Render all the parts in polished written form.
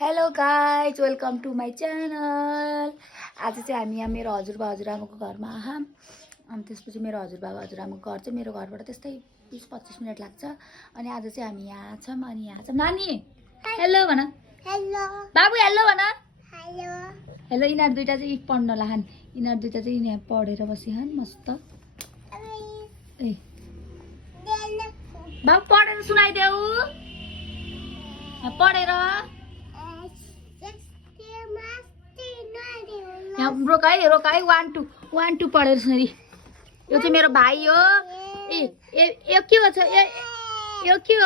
Hello guys, welcome to my channel. आज चाहिँ हामी यहाँ मेरो हजुरबा हजुरआमाको घरमा आयौँ। अनि त्यसपछि मेरो हजुरबा हजुरआमाको घर चाहिँ मेरो घरबाट त्यस्तै 20-25 मिनट लाग्छ। अनि आज चाहिँ हामी यहाँ छौँ। अनि यहाँ छौँ। नानी हेलो भन। हेलो बाबु, हेलो भन। Hello hello. यिनीहरू दुइटा चाहिँ पढ्न लाहन्। यिनीहरू दुइटा चाहिँ यहाँ पढेर बसिहान् मस्त। ए बाबु पढेर सुनाइदेऊ। पढेर यहाँ रोकाई 1 2 पढेर सुनेरी। यो चाहिँ मेरो भाइ हो। यो के हो? यो के हो?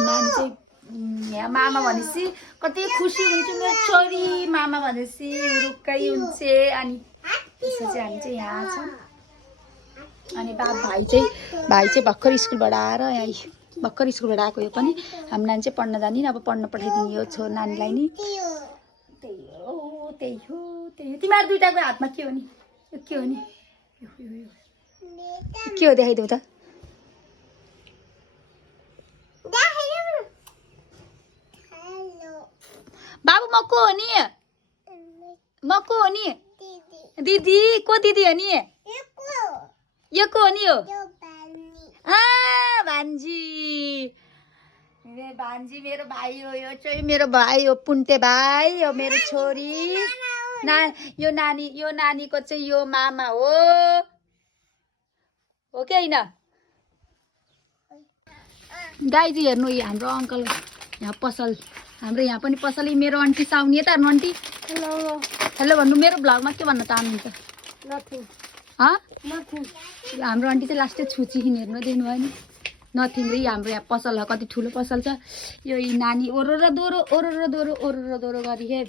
नानी चाहिँ यहाँ मामा भनेपछि कति खुसी हुन्छ मेरो छोरी। मामा भनेपछि रुक्कै हुन्छ। अनि त्यसपछि हामी चाहिँ यहाँ छौँ। अनि भाइ चाहिँ भर्खर स्कुलबाट आएर यहाँ भर्खर स्कुलबाट आएको। यो पनि हाम्रो नानी चाहिँ पढ्न जाने। अब पढ्न पठाइदिने यो नानीलाई नि। त्यही हो। तिमीहरू दुइटाको हातमा के हो नि? यो के हो नि? के हो देखाइदेऊ त। बाबु म को हो नि? म को हो नि? दिदी को दिदी हो नि? यो को हो नि? यो भान्जी। भान्जी मेरो भाइ हो। यो चाहिँ मेरो भाइ हो, पुन्टे भाइ हो मेरो छोरी। यो नानीको चाहिँ यो मामा हो कि होइन? गाई चाहिँ हेर्नु, हाम्रो अङ्कल यहाँ पसल, हाम्रो यहाँ पनि पसल। मेरो आन्टी साउनी यता हेर्नु। आन्टी हेलो हेलो भन्नु। मेरो भ्लगमा के भन्न चाहनुहुन्छ? नथिङ। हाम्रो आन्टी चाहिँ लास्टै छुची हेर्नु देख्नुभयो नि। नथिङ र हाम्रो यहाँ पसल हो, कति ठुलो पसल छ। यो नानी ओरो र दोरो गरी हे।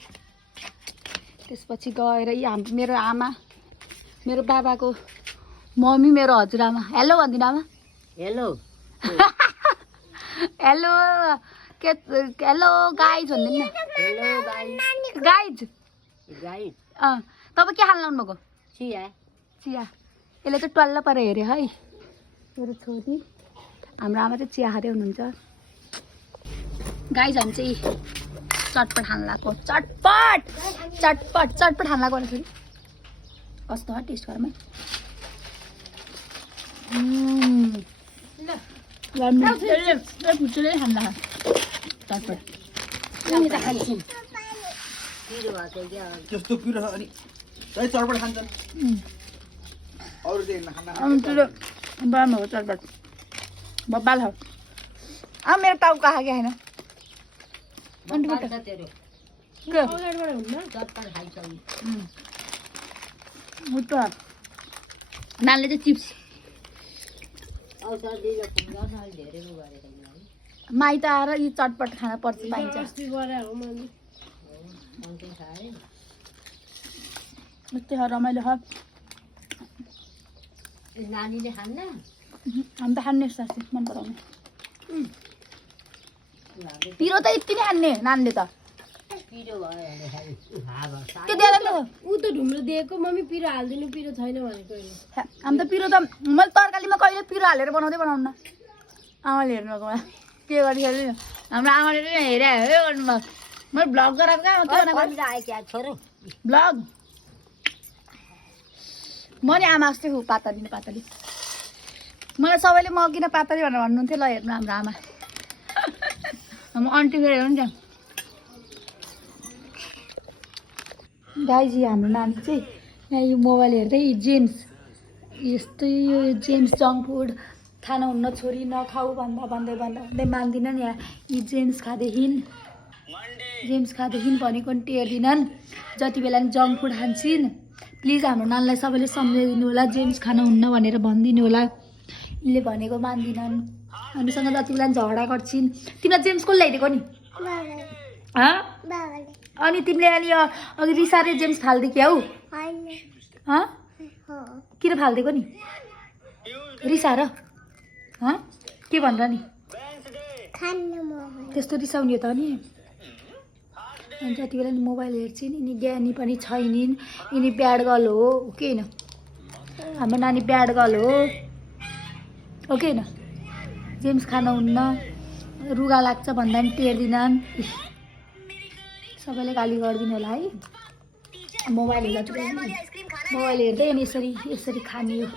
त्यसपछि गएर हाम्रो मेरो आमा, मेरो बाबाको मम्मी, मेरो हजुरआमा। हेलो भनिदिनु आमा। हेलो हेलो हेलो गाइज भन्दिनु न। Hello guys. तपाईँ के खान लाउनु भएको? चिया। यसले चाहिँ टल्ल परेर हेऱ्यो है मेरो छोरी। हाम्रो आमा चाहिँ चिया खाँदै हुनुहुन्छ। गाइज हामी चाहिँ चटपट खान लाग्यो। चटपट खान लाग्यो छोरी। कस्तो हो टेस्ट गरौँ है। त्यस्तो पिरो अनि चटपट खान्छन्। अरू चाहिँ बाम हो चटपट बब्बाल हो। अब मेरो टाउको कहाँ गयो होइन? नानीले चाहिँ चिप्स माइत आएर यी चटपट खाना पर्छ पाइन्छ। यस्तै रमाइलो हो। नानीले खान्न? हामी त खान्ने साथी मन पराउने। पिरो त यति नै खान्ने नानीले त। ऊ त ढुम्रो दिएको मम्मी पिरो हाल्दिनु, पिरो छैन भनेको। हामी त पिरो त मैले तरकारीमा कहिले पिरो हालेर बनाउन्न। आमाले हेर्नु भएको के गरिहाल्यो। हाम्रो आमाले पनि हेऱ्यो गर्नुभयो। मैले भ्लग गराएको कहाँ भ्लग म नि आमा जस्तै हो। पातली मलाई सबैले म किन पातली भनेर भन्नुहुन्थ्यो। ल हेर्नु हाम्रो आमा। हाम्रो आन्टी फेरि हेर्नु नि। गाइज हाम्रो नानी चाहिँ यहाँ यो मोबाइल हेर्दै यस्तै यो जेम्स जङ्क फुड खान हुन्न छोरी, नखाऊ भन्दै मान्दिनन्। यहाँ यी जेम्स खाँदैछिन् भनेको नि टेर्दिनन्। जति बेला नि जङ्क फुड खान्छन्। प्लिज हाम्रो नानीलाई सबैले सम्झाइदिनु होला, जेम्स खान हुन्न भनेर भनिदिनु होला। यिनले भनेको मान्दिनन्। हामीसँग जति बेला झगडा गर्छिन्। तिमीलाई जेम्स कसले ल्याइदिएको नि? अनि तिमीले अलि अघि रिसारे जेम्स फालिदियो क्या हौ? किन फालिदिएको नि? रिसाएर के भनेर नि? त्यस्तो रिसाउने हो त नि। अनि जति बेला नि मोबाइल हेर्छिन् यिनी ज्ञानी पनि छैनिन्, यिनी ब्याड गर्ल हो कि होइन? हाम्रो नानी ब्याड गर्ल हो कि होइन? जेम्स खानुहुन्न, रुगा लाग्छ भन्दा पनि टेर्दिनन्। सबैले गाली गरिदिनु होला है। मोबाइल हेर्दा मोबाइल हेर्दै अनि यसरी खाने हो।